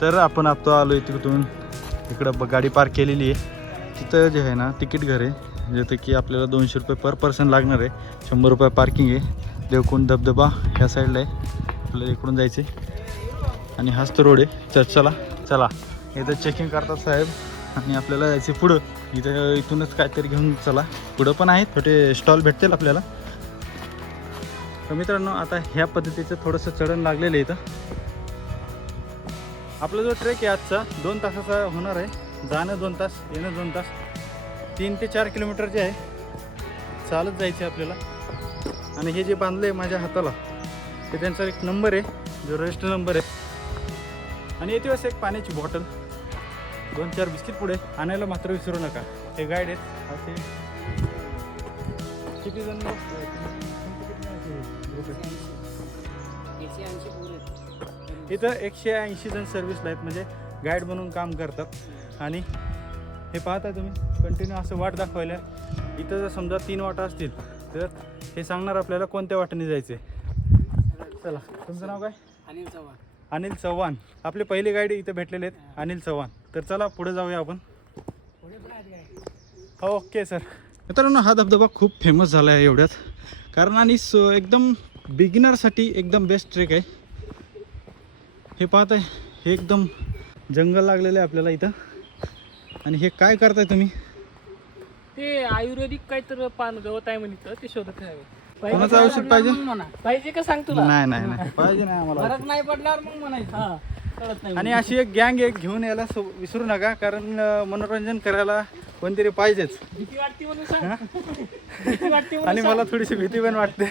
तर आपण आता आलो तिकडून इकडं गाडी पार्क केलेली आहे. तिथं जे आहे ना तिकीट घर आहे, जिथं की आपल्याला 200 रुपये पर पर्सन लागणार आहे. 100 रुपये पार्किंग आहे. देवकुंड धबधबा ह्या साईडला आहे, आपल्याला इकडून जायचे आणि हाच तो रोड आहे. चला चला, इथं चेकिंग करतात साहेब आणि आपल्याला जायचे पुढं. इथूनच काहीतरी घेऊन चला. पुढं पण आहेत छोटे स्टॉल भेटतील आपल्याला. तर मित्रांनो, आता ह्या पद्धतीचं थोडंसं चढण लागलेलं आहे इथं. आपला जो ट्रेक आहे आजचा 2 तासाचा होणार आहे. जाणं 2 तास, येणं 2 तास. 3 ते 4 किलोमीटर जे आहे चालत जायचं आहे आपल्याला. आणि हे जे बांधलं आहे माझ्या हाताला ते त्यांचा एक नंबर आहे, जो रजिस्टर नंबर आहे. आणि येते वेळेस एक पाण्याची बॉटल, 2-4 बिस्किट पुढे आणायला मात्र विसरू नका. हे गाईड आहेत. असे किती जण इथं 180 जण सर्व्हिसला आहेत, म्हणजे गाईड म्हणून काम करतात. आणि हे पाहता तुम्ही कंटिन्यू असं वाट दाखवायला. इथं जर समजा 3 वाटा असतील तर हे सांगणार आपल्याला कोणत्या वाटेने जायचे. चला, तुमचं नाव काय? अनिल चव्हाण. अनिल चव्हाण. आपले पहिले गाईड इथे भेटलेले आहेत, अनिल चव्हाण. तर चला पुढे जाऊया आपण. Okay sir. मित्रांनो, हा धबधबा खूप फेमस झाला आहे एवढ्यात, कारण आणि एकदम बिगिनरसाठी एकदम बेस्ट ट्रेक आहे. हे पाहत आहे, हे एकदम जंगल लागलेलं आहे आपल्याला इथं. आणि हे काय करताय तुम्ही? ते आयुर्वेदिक काहीतरी पान गवत आहे म्हणित, ते शोधत आहे. कोणाचं औषध पाहिजे? पाहिजे का सांग तुला? नाही पाहिजे नाही आम्हाला. फरक नाही पडल्यावर मग म्हणायचं. कळत नाही. आणि अशी एक गँग एक घेऊन यायला विसरू नका, कारण मनोरंजन करायला कोणतरी पाहिजेच. भीती वाटते म्हणून सांग. भीती वाटते म्हणून आणि मला थोडीशी भीती पण वाटते.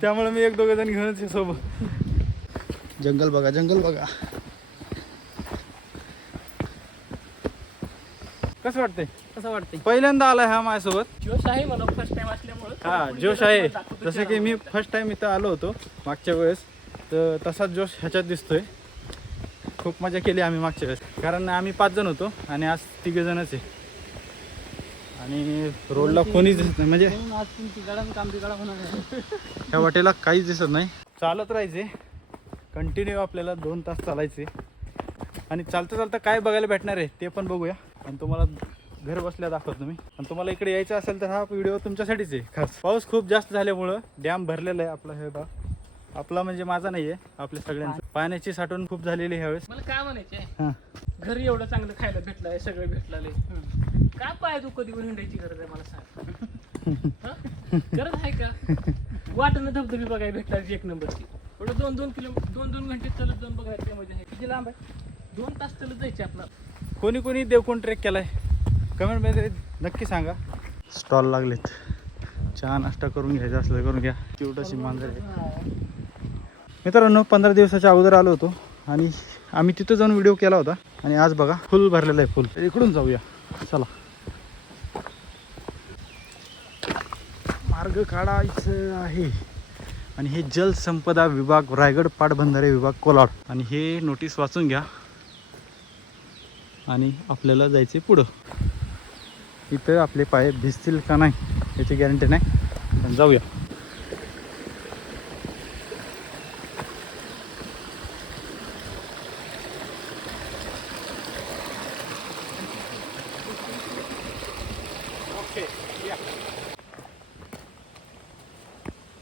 त्यामुळे मी 1-2 जण घेऊनच सोबत. जंगल बघा, जंगल बघा. कसं वाटतंय? कसं वाटतंय? पहिल्यांदा आलाय हा माझ्यासोबत. जोश आहे मला फर्स्ट टाइम असल्यामुळे. हा, जोश आहे. जसं की मी फर्स्ट टाइम इथं आलो होतो मागच्या वेळेस, तर तसाच जोश ह्याच्यात दिसतोय. खूप मजा केली आम्ही मागच्या वेळेस, कारण आम्ही 5 जण होतो आणि आज 3 जणच आहे. आणि रोडला कोणीच दिसत नाही, म्हणजे ह्या वाटेला काहीच दिसत नाही. चालत राहायचे कंटिन्यू, आपल्याला 2 तास चालायचे. आणि चालता चालता काय बघायला भेटणार आहे ते पण बघूया. आणि तुम्हाला घर बसल्या दाखवतो मी. आणि तुम्हाला इकडे यायचं असेल तर हा व्हिडिओ तुमच्यासाठीच आहे खास. पाऊस खूप जास्त झाल्यामुळं डॅम भरलेला आहे आपला. हे बघ, आपला म्हणजे माझा नाही आहे, आपल्या सगळ्यांचं. पाण्याची साठवण खूप झालेली आहे ह्यावेळेस. मला काय म्हणायचंय, हां, घरी एवढं चांगलं खायला भेटलं आहे, सगळं भेटलं. काय पाय तू कधी पण हिंडायची गरज आहे मला सांग. गरज आहे का? वाटणं धबधबे बघायला भेटणार 1 नंबरची. एवढं 2-2 घंटे चलत जाऊन बघायला ते मजा आहे. किती लांब आहे? 2 तास चलत जायचे आपला. कोणी देवकुंड ट्रेक केलाय कमेंटमध्ये नक्की सांगा. स्टॉल लागलेत, चहा नाश्ता करून घ्यायचा असलं करून घ्या. क्यूटशी मांजर आहे. मित्रांनो, 15 दिवसाच्या अगोदर आलो होतो आणि आम्ही तिथं जाऊन व्हिडिओ केला होता. आणि आज बघा फुल भरलेलं आहे, फुल. इकडून जाऊया, चला. मार्ग काढायचं आहे. आणि हे जलसंपदा विभाग, रायगड पाटबंधारे विभाग, कोलाड. आणि हे नोटीस वाचून घ्या आणि आपल्याला जायचे पुढं. इथं आपले पाय भिजतील का नाही याची गॅरंटी नाही, पण जाऊया.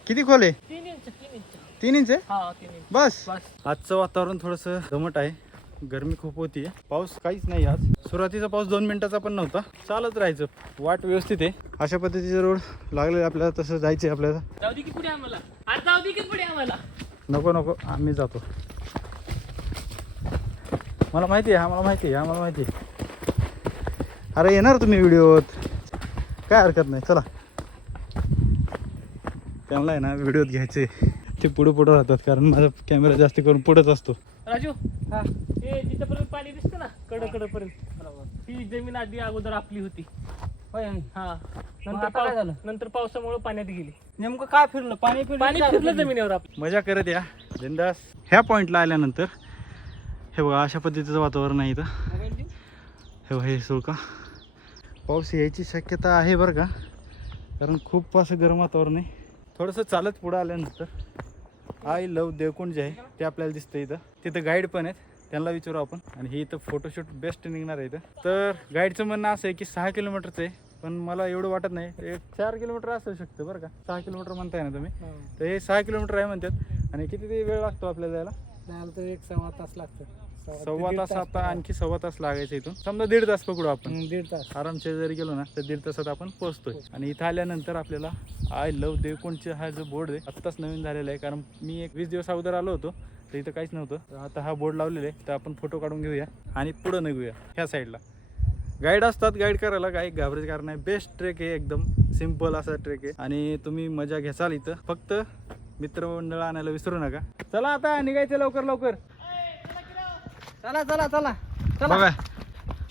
किती खोल आहे? 3 इंच. 3 इंच आहे हा, 3 इंच बस. बस. आजचं वातावरण थोडंसं दमट आहे, गरमी खूप होती. पाऊस काहीच नाही आज. सुरुवातीचा पाऊस 2 मिनिटाचा पण नव्हता. चालत राहायचं, वाट व्यवस्थित आहे. अशा पद्धतीचे रोड लागले आपल्याला, तसं जायचं आपल्याला. जाऊ दे की पुढे आम्हाला, आज जाऊ दे की पुढे आम्हाला. नको आम्ही जातो. मला माहिती आहे, मला माहिती आहे. अरे येणार तुम्ही व्हिडिओत, काय हरकत नाही. चला, त्यांना आहे ना व्हिडिओत घ्यायचे, ते पुढं राहतात, कारण माझा कॅमेरा जास्त करून पुढंच असतो. राजू, हा, हे जिथपर्यंत पाणी दिसतं ना कडकडपर्यंत, ती जमीन आधी अगोदर आपली होती. हा, नंतर पावसामुळे पाण्यात गेली. नेमकं काय फिरलं? पाणी फिरलं जमिनीवर आपली. मजा करत या बिंदास. ह्या पॉईंटला आल्यानंतर हे बघा, अशा पद्धतीचं वातावरण आहे इथं. हे बघा, हे सुळका पाऊस यायची शक्यता आहे बरं का, कारण खूप असं गरम वातावरण आहे. थोडंसं चालत पुढं आल्यानंतर आय लव देवकुंड जे आहे ते आपल्याला दिसतं इथं. तिथं गाईड पण आहेत. त्यांना विचारू आपण. आणि हे इथं फोटोशूट बेस्ट निघणार आहे इथं. तर गाईडचं म्हणणं असं आहे की 6 किलोमीटरचं आहे, पण मला एवढं वाटत नाही, एक 4 किलोमीटर असू शकतं बरं का. 6 किलोमीटर म्हणताय ना तुम्ही, तर हे 6 किलोमीटर आहे म्हणतात. आणि किती ते वेळ लागतो आपल्याला जायला? तर 1-1.25 तास लागतं. सव्वा तास. आता आणखी सव्वा तास लागायचं इथून. समजा 1.5 तास पकडू आपण. 1.5 तास आरामशीर जरी गेलो ना तर 1.5 तासात आपण पोहोचतोय. आणि इथं आल्यानंतर आपल्याला आय लव्ह देवकुंडचे हा जो बोर्ड आहे आत्ताच नवीन झालेला आहे, कारण मी एक 20 दिवस अगोदर आलो होतो तर इथं काहीच नव्हतं. आता हा बोर्ड लावलेला आहे, तर आपण फोटो काढून घेऊया आणि पुढं निघूया. ह्या साईडला गाईड असतात, गाईड करायला काही घाबरायचं कारण नाही. बेस्ट ट्रेक आहे, एकदम सिम्पल असा ट्रेक आहे आणि तुम्ही मजा घ्याल इथं. फक्त मित्रमंडळ आणायला विसरू नका. चला आता निघायचं लवकर लवकर. चला चला चला बघा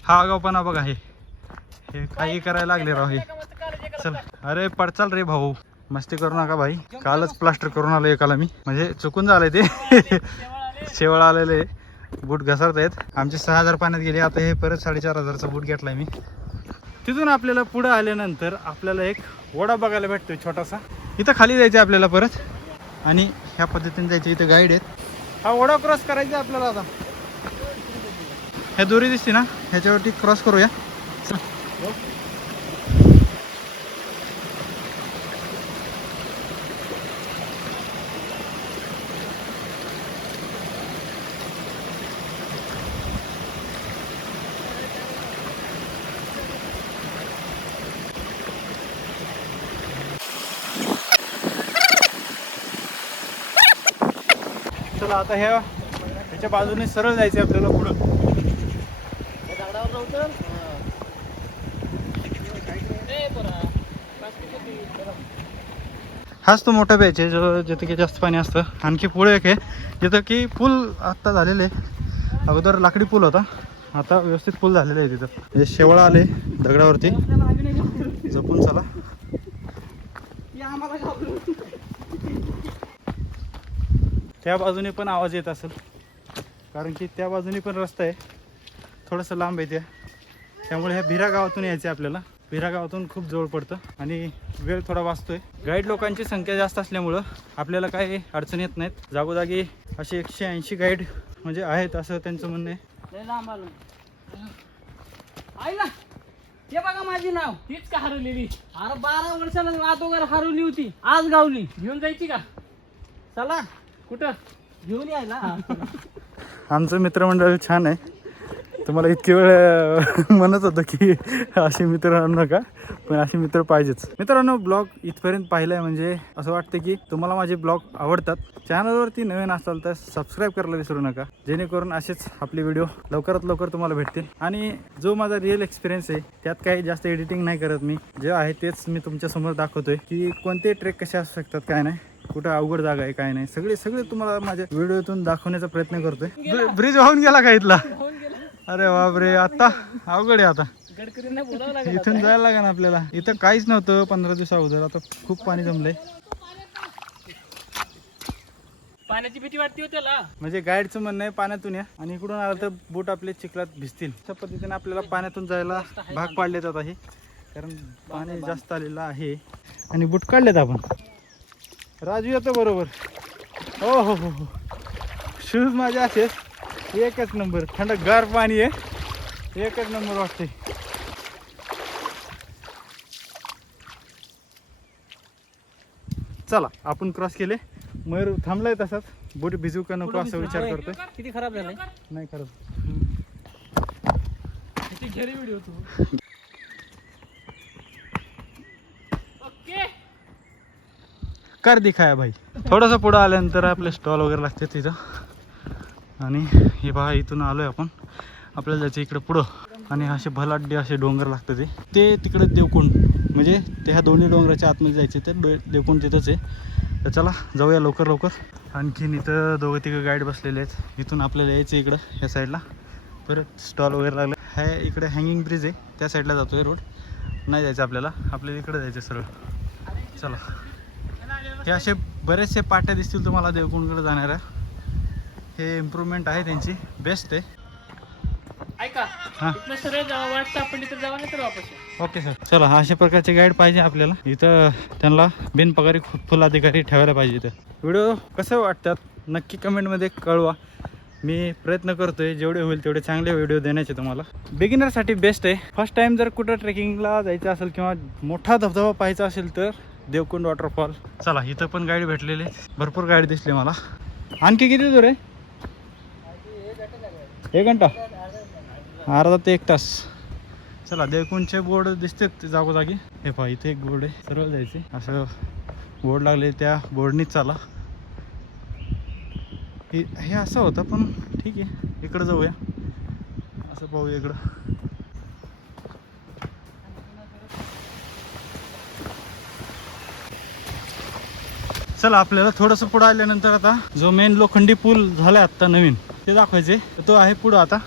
हा आगाऊपणा बघा. हे काही करायला लागले राव हे. चल अरे पडचाल रे भाऊ, मस्ती करू नका भाई. कालच प्लास्टर करून आलो एकाला मी, म्हणजे चुकून झालंय ते. शेवळ आलेले बूट घसरत आहेत. आमचे 6,000 पाण्यात गेले. आता हे परत 4,500चा बूट घेतलाय मी. तिथून आपल्याला पुढे आल्यानंतर आपल्याला एक ओढा बघायला भेटतोय छोटासा. इथं खाली जायचं आपल्याला परत आणि ह्या पद्धतीने जायचं. इथं गाईड आहेत. हा ओढा क्रॉस करायचा आपल्याला. आता ह्या दोरी दिसते ना, ह्याच्यावरती क्रॉस करूया. चला आता ह्याच्या बाजूने सरळ जायचं आपल्याला पुढं. हाच तो मोठा बॅच आहे जो जिथं की जास्त पाणी असतं. आणखी पुढे एक आहे जिथं की पूल आत्ता झालेले आहे. अगोदर लाकडी पूल होता, आता व्यवस्थित पूल झालेलं आहे. तिथं म्हणजे शेवळा आले दगडावरती. जपून चला. त्या बाजूने पण आवाज येत असेल, कारण की त्या बाजूने पण रस्ता आहे, थोडंसं लांब आहे त्यामुळे ह्या भिरा गावातून यायचं आपल्याला. भिरा गावातून खूप जवळ पडतं आणि वेळ थोडा वाचतोय. गाईड लोकांची संख्या जास्त असल्यामुळं आपल्याला काही अडचण येत नाहीत. जागोजागी असे 180 गाईड म्हणजे आहेत असं त्यांचं म्हणणं आहे. हे बघा माझी नाव तीच का हरवलेली. अरे 12 वर्षाला अगोदर हरवली होती, आज गावली. घेऊन जायची का? चला कुठं घेऊन यायला. आमचं मित्रमंडळ छान आहे. तुम्हाला इतकी वेळ म्हणत होतं की असे मित्र आणू नका, पण असे मित्र पाहिजेच. मित्रांनो, ब्लॉग इथपर्यंत पाहिलाय म्हणजे असं वाटतं की तुम्हाला माझे ब्लॉग आवडतात. चॅनलवरती नवीन असाल तर सबस्क्राईब करायला विसरू नका, जेणेकरून असेच आपले व्हिडिओ लवकरात लवकर तुम्हाला भेटतील. आणि जो माझा रिअल एक्सपिरियन्स आहे त्यात काही जास्त एडिटिंग नाही करत मी. जे आहे तेच मी तुमच्यासमोर दाखवतोय की कोणते ट्रेक कसे असू शकतात, काय नाही, कुठं अवघड जागा आहे काय नाही, सगळे तुम्हाला माझ्या व्हिडिओतून दाखवण्याचा प्रयत्न करतोय. ब्रिज वाहून गेला का इथला? अरे बापरे, आता अवघड आहे. आता इथून जायला लागेल आपल्याला. इथं काहीच नव्हतं 15 दिवसा अगोदर, आता खूप पाणी जमलंय. पाण्याची भीती वाटते हो त्याला. म्हणजे गाईडचं म्हणणं आहे पाण्यातून या आणि इकडून आलं तर बूट आपले चिखलात भिजतील. अशा पद्धतीने आपल्याला पाण्यातून जायला भाग पाडले जात आहे, कारण पाणी जास्त आलेलं आहे. आणि बूट काढलेत आपण. राजू येतो बरोबर. हो हो हो हो, शूज माझे असेच एकच नंबर. थंडगार पाणी आहे, एकच नंबर वाटते. चला आपण क्रॉस केले. मयूर थांबलाय तसाच. बूट भिजू का नको असा विचार करतोय. किती खराब झालाय. नाही खरंच. घरी व्हिडिओ तू. ओके कर दिखाया भाई. थोडंसं पुढं आल्यानंतर आपले स्टॉल वगैरे लागते तिथं. आणि हे पहा, इथून आलोय आपण. आपल्याला जायचं इकडं पुढं आणि असे भलाड्डे असे डोंगर लागतं. ते तिकडे देवकुंड, म्हणजे ते ह्या दोन्ही डोंगराच्या आतमध्ये जायचे. ते देवकुंड तिथंच आहे. तर चला जाऊया लवकर लवकर. आणखीन इथं 2-3 गाईड बसलेले आहेत. इथून आपल्याला यायचं इकडं ह्या साईडला. परत स्टॉल वगैरे लागले. हे इकडे हँगिंग ब्रिज आहे, त्या साईडला जातोय रोड. नाही जायचं आपल्याला इकडे जायचं सरळ. चला, हे असे बरेचसे पाट्या दिसतील तुम्हाला देवकुंडकडे जाणाऱ्या. हे इम्प्रूव्हमेंट आहे त्यांची, बेस्ट आहे. ऐका, इथनं सरळ जावा, वाटतं आपण इथं जावा नाही तर वापस या. Okay sir. चला, अशा प्रकारचे गाईड पाहिजे आपल्याला. इथं त्यांना बिनपगारी फुल अधिकारी ठेवायला पाहिजे. इथं व्हिडिओ कसं वाटतात नक्की कमेंटमध्ये कळवा. मी प्रयत्न करतोय जेवढे होईल तेवढे चांगले व्हिडिओ देण्याचे तुम्हाला. बिगिनरसाठी बेस्ट आहे. फर्स्ट टाइम जर कुठं ट्रेकिंगला जायचं असेल किंवा मोठा धबधबा पाहायचा असेल तर देवकुंड वॉटरफॉल. चला इथं पण गाईड भेटलेले, भरपूर गाईड दिसले मला. आणखी किती दूर आहे? 1 घंटा, अर्धा ते 1 तास. चला देवकुंडचे बोर्ड दिसतात जागोजागी. हे पहा इथे एक बोर्ड आहे, सरळ जायचे असं बोर्ड लागले, त्या बोर्डनीच चला. हे असं होतं पण ठीक आहे, इकडं जाऊया. असं पाहूया इकडं. चला आपल्याला थोडंसं पुढं आल्यानंतर आता जो मेन लोखंडी पूल झालाय आत्ता नवीन ते दाखवायचे. तो आहे पुढं. आता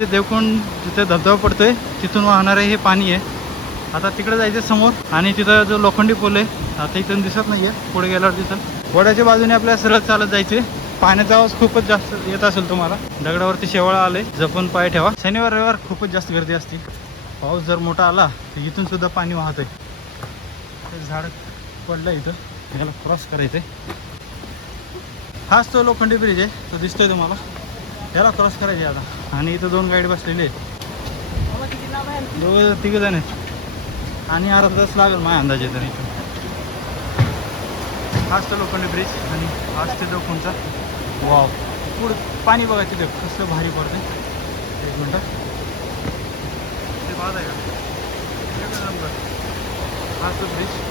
ते देवकुंड जिथे धबधबा पडतोय तिथून वाहणारे हे पाणी आहे. आता तिकडे जायचं समोर आणि तिथं जो लोखंडी पूल आहे आता इथून दिसत नाहीये, पुढे गेल्यावर दिसत. वड्याच्या बाजूने आपल्याला सरळ चालत जायचे. पाण्याचा आवाज खूपच जास्त येत असेल तुम्हाला. दगडावरती शेवाळा आले, जपून पाय ठेवा. शनिवार रविवार खूपच जास्त गर्दी असते. पाऊस जर मोठा आला तर इथून सुद्धा पाणी वाहत आहे. झाड पडलं इथं, याला क्रॉस करायचंय. हाच तो लोखंडी ब्रिज आहे, तो दिसतोय तुम्हाला. याला क्रॉस करायचे आता. आणि इथं 2 गाईड बसलेले आहेत, 2-3 जण आहेत आणि अर्धा तास लागेल माझ्या अंदाजे तरी. हाच तो लोखंडी ब्रिज आणि हाच ते देवकुंडचा. वाव, पुढं पाणी बघा तिथे कसं भारी पडतं. 1 मिनटं ते पाहत आहे का? हाच तो ब्रिज.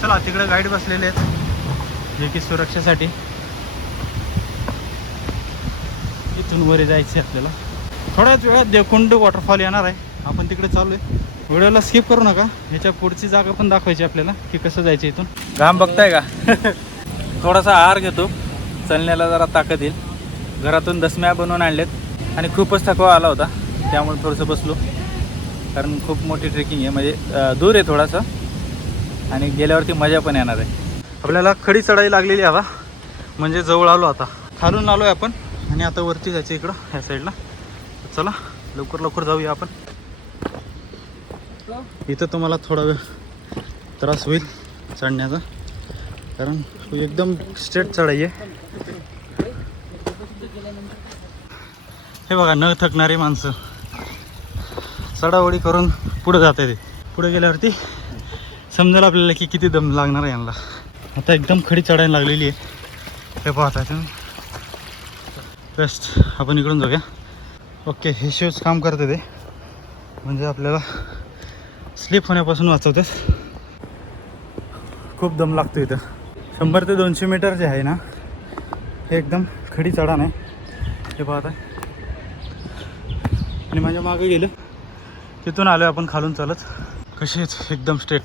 चला तिकडे गाईड बसलेले आहेत जे की सुरक्षेसाठी. इथून वर जायचे आपल्याला. थोड्याच वेळात देवकुंड वॉटरफॉल येणार आहे. आपण तिकडे चालू आहे. व्हिडिओला स्किप करू नका. ह्याच्या पुढची जागा पण दाखवायची आपल्याला की कसं जायचं इथून. घाम बघताय का? थोडासा आहार घेतो, चलण्याला जरा ताकद येईल. घरातून दशम्या बनवून आणलेत आणि खूपच थकवा आला होता, त्यामुळे थोडंसं बसलो. कारण खूप मोठी ट्रेकिंग आहे, म्हणजे दूर आहे थोडासा आणि गेल्यावरती मजा पण येणार आहे. आपल्याला खडी चढाई लागलेली आता, म्हणजे जवळ आलो. आता खालून आलो आहे आपण आणि आता वरती जायचं इकडं ह्या साईडला. चला लवकर लवकर जाऊया आपण. इथं तुम्हाला थोडा वेळ त्रास होईल चढण्याचा, कारण एकदम स्ट्रेट चढाई आहे. हे बघा न थकणारी माणसं चढाओढी करून पुढे जात आहे. ते पुढे गेल्यावरती समजेल आपल्याला की किती दम लागणार आहे यांना. आता एकदम खडी चढायला लागलेली आहे. हे पाहता तुम्ही. बेस्ट. आपण इकडून जाऊया. ओके, हे शूज काम करते ते, म्हणजे आपल्याला स्लिप होण्यापासून वाचवतात. खूप दम लागतो इथं. 100 ते 200 मीटर जे आहे ना हे एकदम खडी चढाण आहे. हे पाहता. आणि माझ्या मागे गेलं तिथून आलो आपण खालून चालत. कसेच एकदम स्ट्रेट.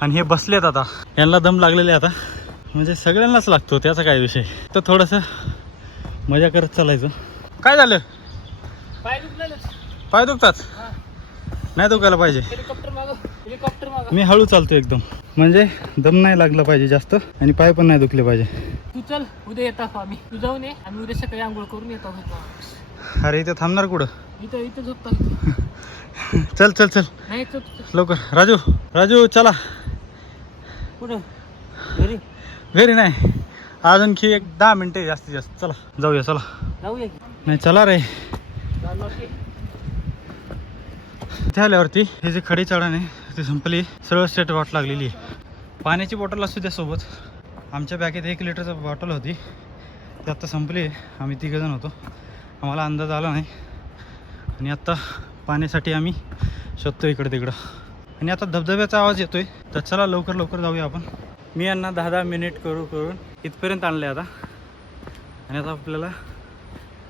आणि हे बसलेत आता, यांना दम लागलेले आता, म्हणजे सगळ्यांनाच लागतो, त्याचा काय विषय. तर थोडंसं मजा करत चालायचं. काय झालं? पाय दुखतात? नाही दुखायला पाहिजे. मी हळू चालतो एकदम, म्हणजे दम नाही लागला पाहिजे जास्त आणि पाय पण नाही दुखले पाहिजे. तू चल, उद्या येतात आम्ही. तू जाऊन ये, आम्ही उद्या सकाळी आंघोळ करून येतो. अरे इथं थांबणार कुठं? इथं झोपतो. चल चल चल नाही लवकर. राजू राजू चला. कुठं? घरी? घरी नाही, अजूनखी 10 मिनिटे जास्तीत जास्त. चला जाऊया. चला जाऊया. नाही चला रे. इथे आल्यावरती हे जे खडी चढण आहे ती संपली. सरळ स्ट्रेट वाट लागलेली आहे. पाण्याची बॉटल असू द्या सोबत. आमच्या बॅगेत 1 लिटरची बॉटल होती, ती आत्ता संपली. आम्ही 3 जण होतो, आम्हाला अंदाज आला नाही. आणि आत्ता पाण्यासाठी आम्ही शोधतो इकडे तिकडं. आणि आता धबधब्याचा आवाज येतोय, तर चला लवकर लवकर जाऊया आपण. मी यांना 10-10 मिनिट करून इथपर्यंत आणले आता. आणि आता आपल्याला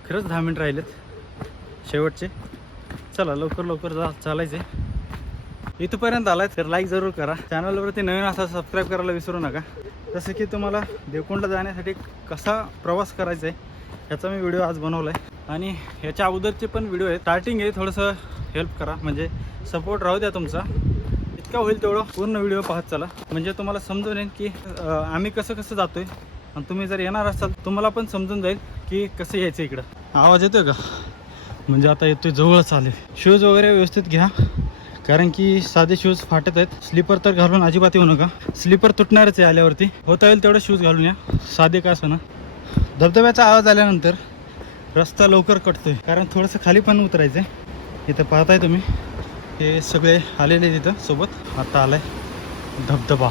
खरंच 10 मिनिट राहिलेत शेवटचे. चला लवकर लवकर चालायचे. इथपर्यंत आलाय तर लाईक जरूर करा. चॅनलवरती नवीन असा सबस्क्राईब करायला विसरू नका. जसं की तुम्हाला देवकुंडला जाण्यासाठी कसा प्रवास करायचा आहे ह्याचा मी व्हिडिओ आज बनवला आहे आणि ह्याच्या अगोदरचे पण व्हिडिओ आहे. स्टार्टिंग आहे, थोडंसं हेल्प करा म्हणजे सपोर्ट राहू द्या तुमचा. इतका होईल तेवढं पूर्ण व्हिडिओ पाहत चला म्हणजे तुम्हाला समजून येईल की आम्ही कसं कसं जातो आहे. आणि तुम्ही जर येणार असाल तुम्हाला पण समजून जाईल की कसं यायचं इकडं. आवाज येतोय का? म्हणजे आता येतोय, जवळच आले. शूज वगैरे व्यवस्थित घ्या कारण की साधे शूज फाटत आहेत. स्लीपर तर घालून अजिबात येऊ नका, स्लीपर तुटणारच आहे आल्यावरती. होता येईल तेवढं शूज घालून या, साधे का असं ना. धबधब्याचा आवाज आल्यानंतर रस्ता लवकर कटतोय कारण थोडंसं खाली पण उतरायचं आहे. इथं पाहताय तुम्ही हे सगळे आलेले तिथं सोबत. आता आलाय धबधबा.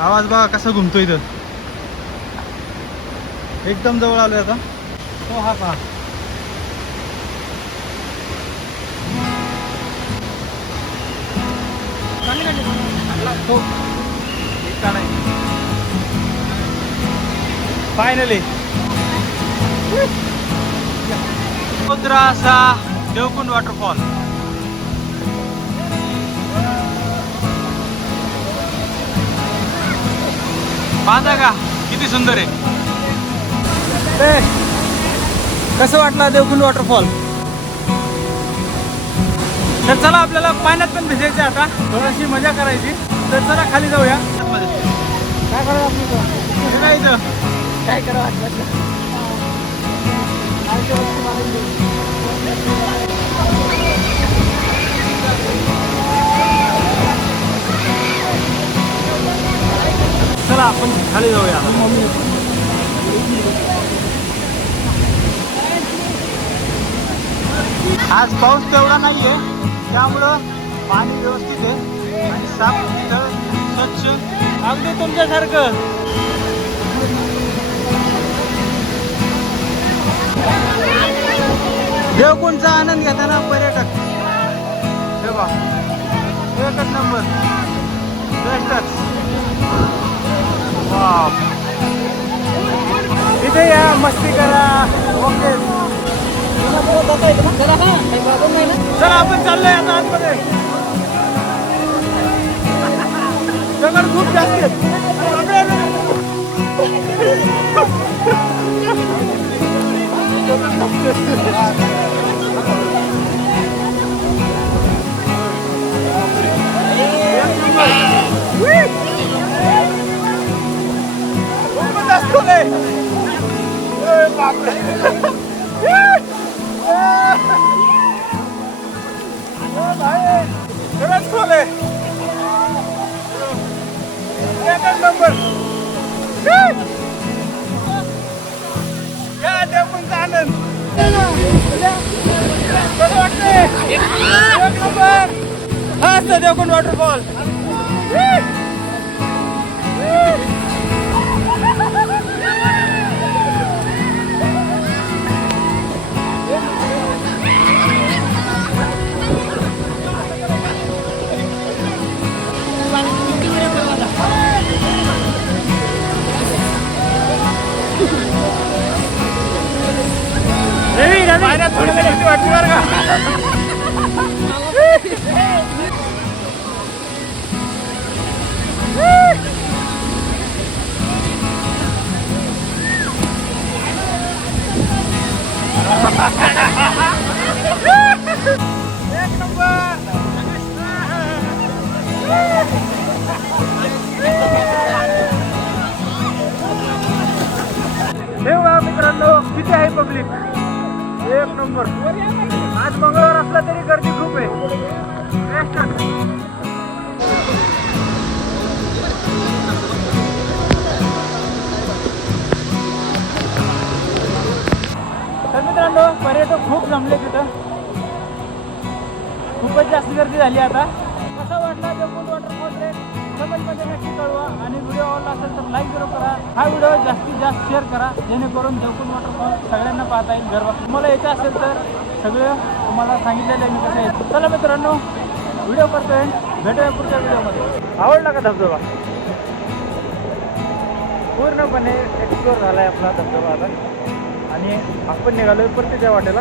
आवाज बघा कसा घुमतो इथं. एकदम जवळ आलोय आता. तो हा पहा. फायनली समुद्राचा देवकुंड वॉटरफॉल. पाहता का किती सुंदर आहे. कसं वाटलं देवकुंड वॉटरफॉल? तर चला आपल्याला पाण्यात पण भिजायचं आता, थोडीशी मजा करायची. तर चला खाली जाऊया. काय करायचं काय करावं चला आपण खाली जाऊया. आज पाऊस तेवढा नाही आहे त्यामुळं पाणी व्यवस्थित आहे आणि साफ स्वच्छ अगदी तुमच्यासारखं. देवकुंडचा आनंद घेताना पर्यटक तेव्हा एकच नंबर बेस्टच. इथे या, मस्ती करा. ओके चला आपण चाललोय आता आतमध्ये. दगड खूप जास्त आहेत. खरंच खोल आहे. एकच नंबर. या देवकुंडचा आनंद कसं वाटतंय? एक नंबर. हा असतं देवकुंड वॉटरफॉल. थोडी वाटते बरं का. एक नंबर. तेव्हा मित्रांनो किती आहे पब्लिक. एक नंबर. आज मंगळवार असला तरी गर्दी खूप आहे. तर मित्रांनो पर्यटक खूप जमले तिथं, खूपच जास्त गर्दी झाली. आता कसा वाटला देवकुंड वॉटरफॉल ट्रेक कमेंटमध्ये नक्की कळवा आणि व्हिडिओ आवडला असेल तर लाईक जरूर करा. हा व्हिडिओ जास्तीत जास्त शेअर करा जेणेकरून देवकुंड वॉटरफॉल सगळ्यांना पाहता येईल. घर बघा तुम्हाला यायचं असेल तर सगळं तुम्हाला सांगितलेलं आहे मी कसं यायचं. चला मित्रांनो व्हिडिओ करतोय, भेटूया पुढच्या व्हिडिओमध्ये. आवडला का धबधबा? पूर्णपणे एक्सप्लोर झाला आहे आपला धबधबा आता. आणि आपण निघालो परतीच्या वाटेला.